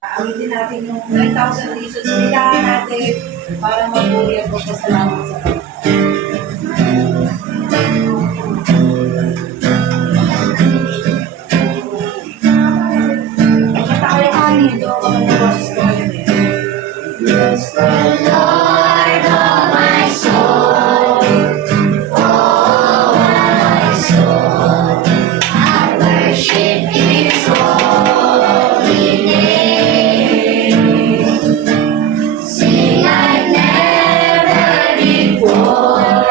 Gamitin natin yung 9,000 reasons. Kailangan natin para maburi at magpasalamat sa Panginoon. Tayo kami ito kapag naboses ko ngayon eh. Bless the Lord, oh my soul, oh my soul, I worship His holy name. Sing like never before,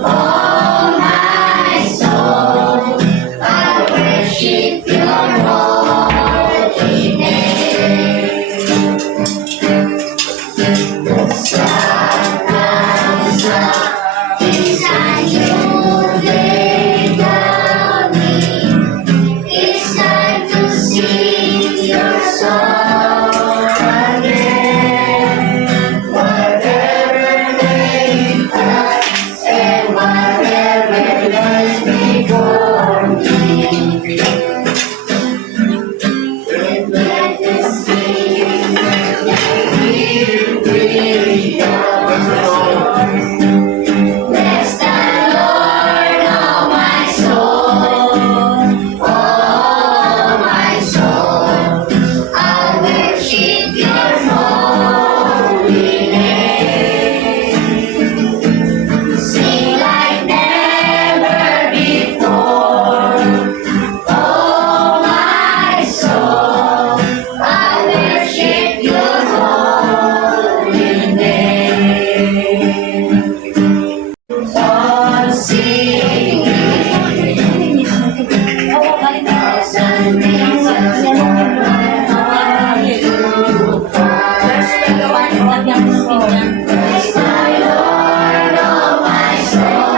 oh my soul, I worship Your holy name. The sun comes up, it's time to lay down me. It's time to sing Your song again. Whatever may pass and whatever lies before me, let the sea bless the Lord, oh my soul, oh my soul, I worship Your holy name. Sing like never before, oh my soul, I worship Your holy name. All singing, thousand reasons for my heart to cry. Bless the Lord, oh my soul,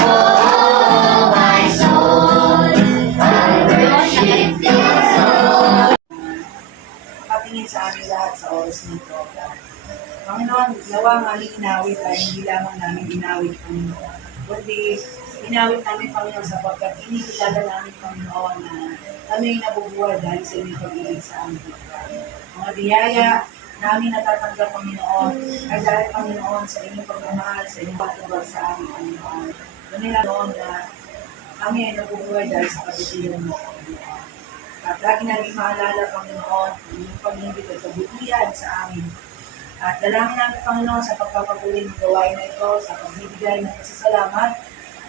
oh my soul, I worship Your soul. Patingin sa amin lahat sa oras nito. Panginoon, nawa ang aming inawit ay hindi lamang namin inawit, Panginoon. Kundi, inawit namin, Panginoon, sapagkat inikilala namin, Panginoon, na kami ay nabubuhay dahil sa inyong pag-ibig sa amin. Mga biyaya namin natatanggap, Panginoon, ay dahil, Panginoon, sa inyong pagmamahal, sa inyong patubag sa amin, Panginoon. Kundi noon na kami ay nabubuhay dahil sa kabutihan mo, Panginoon. At lagi namin maalala, Panginoon, inyong pag-ibig at kabutihan sa amin. At dalangin namin, Panginoon, sa pagpapatuloy ng gawain na ito, sa pagbibigay ng pasasalamat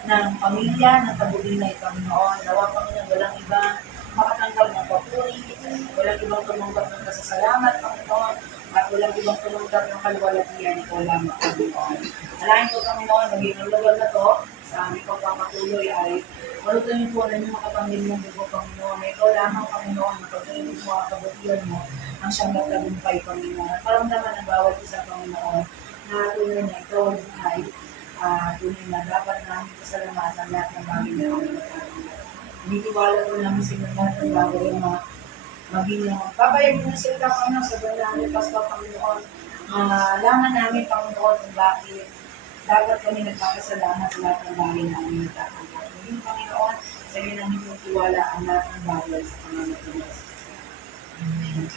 ng pamilya, ng kabutihan, Panginoon. Nawa, Panginoon, walang ibang makatanggap ng papuri, walang ibang tumanggap ng pasasalamat, Panginoon, at walang ibang tumanggap ng kalwalatian, ikaw lamang, Panginoon. Alain ko, Panginoon, maging ang lugar na to, sa aming pagpapatuloy ay malutuin po ng mga kapamilya mo, Panginoon, na ikaw lamang, Panginoon, na pag-ibig mo at kabutihan mo, ang siyang nagtagumpay, Panginoon. At paramdaman ng bawat isa, Panginoon, na tunay na ito ay tunay na dapat namin pasalamatan lahat ng bagay na kami nagtagumpay. Hinitiwala ko namin sa inyo lahat ng bagay na maging pabayag mo na sila, Panginoon, sa banal namin, Pasko, Panginoon. Laman namin, Panginoon, kung bakit dapat kami nagpapasalamat sa lahat ng bagay na kami nagtagumpay. Ngayon, Panginoon, sa inyo namin tiwala ang lahat ng bagay sa pangalan ng Jesus. Amen.